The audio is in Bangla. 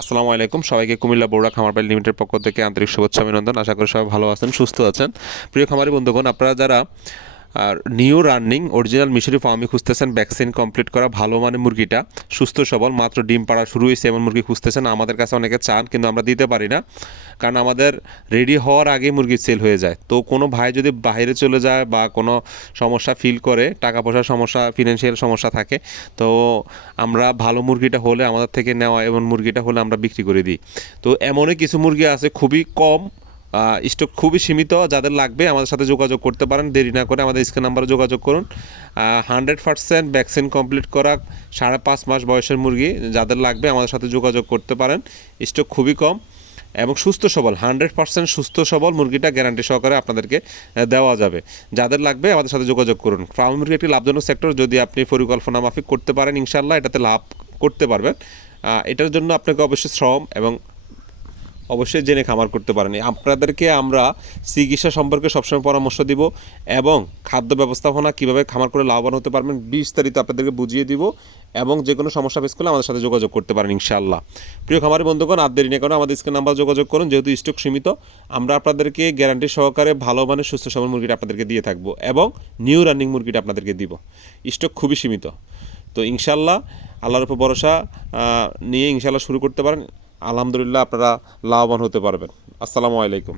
আসসালামু আলাইকুম। সবাইকে কুমিল্লা বৌড়া বাড়ি লিমিটেড পক্ষ থেকে আন্তরিক শুভেচ্ছা, অভিনন্দন। আশা করি সবাই ভালো আছেন, সুস্থ আছেন। প্রিয় খামারি বন্ধুগণ, আপনারা যারা আর নিউ রানিং অরিজিনাল মিশরি ফার্মি খুঁজতেছেন ভ্যাকসিন কমপ্লিট করা ভালো মানে মুরগিটা। সুস্থ, সবল, মাত্র ডিম পাড়া শুরু হয়েছে এমন মুরগি খুঁজতেছেন। আমাদের কাছে অনেকে চান, কিন্তু আমরা দিতে পারি না। কারণ আমাদের রেডি হওয়ার আগে মুরগি সেল হয়ে যায়। তো কোনো ভাই যদি বাইরে চলে যায় বা কোনো সমস্যা ফিল করে টাকা পয়সার সমস্যা ফিনান্সিয়াল সমস্যা থাকে, তো আমরা ভালো মুরগিটা হলে আমাদের থেকে নেওয়া এমন মুরগিটা হলে আমরা বিক্রি করে দিই। তো এমনই কিছু মুরগি আছে খুবই কম স্টক খুবই সীমিত, যাদের লাগবে আমাদের সাথে যোগাযোগ করতে পারেন, দেরি না করে আমাদের স্ক্রিন নাম্বারে যোগাযোগ করুন। হান্ড্রেড পার্সেন্ট ভ্যাকসিন কমপ্লিট করা সাড়ে পাঁচ মাস বয়সের মুরগি, যাদের লাগবে আমাদের সাথে যোগাযোগ করতে পারেন। স্টক খুবই কম এবং সুস্থ সবল হান্ড্রেড পার্সেন্ট সুস্থ সবল মুরগিটা গ্যারান্টি সহকারে আপনাদেরকে দেওয়া যাবে। যাদের লাগবে আমাদের সাথে যোগাযোগ করুন। ফার্ম মুরগি একটি লাভজনক সেক্টর যদি আপনি পরিকল্পনা মাফিক করতে পারেন ইনশাল্লাহ এটাতে লাভ করতে পারবেন। এটার জন্য আপনাকে অবশ্যই শ্রম এবং অবশ্যই জেনে খামার করতে পারেন। আপনাদেরকে আমরা চিকিৎসা সম্পর্কে সবসময় পরামর্শ দিব এবং খাদ্য ব্যবস্থাপনা কীভাবে খামার করে লাভবান হতে পারবেন বিস্তারিত আপনাদেরকে বুঝিয়ে দিব এবং যে কোনো সমস্যা ফেস করলে আমাদের সাথে যোগাযোগ করতে পারেন ইনশাআল্লাহ। প্রিয় খামারি বন্ধুগণ, আর দেরি না করে আমাদের স্ক্রিন নাম্বার যোগাযোগ করুন, যেহেতু স্টক সীমিত। আমরা আপনাদেরকে গ্যারান্টি সহকারে ভালো মানের সুস্থ সবল মুরগিটা আপনাদেরকে দিয়ে থাকব এবং নিউ রানিং মুরগিটা আপনাদেরকে দিব। স্টক খুবই সীমিত। তো ইনশাল্লাহ আল্লাহর উপর ভরসা নিয়ে ইনশাল্লাহ শুরু করতে পারেন। আলহামদুলিল্লাহ আপনারা লাভবান হতে পারবেন। আসসালামু আলাইকুম।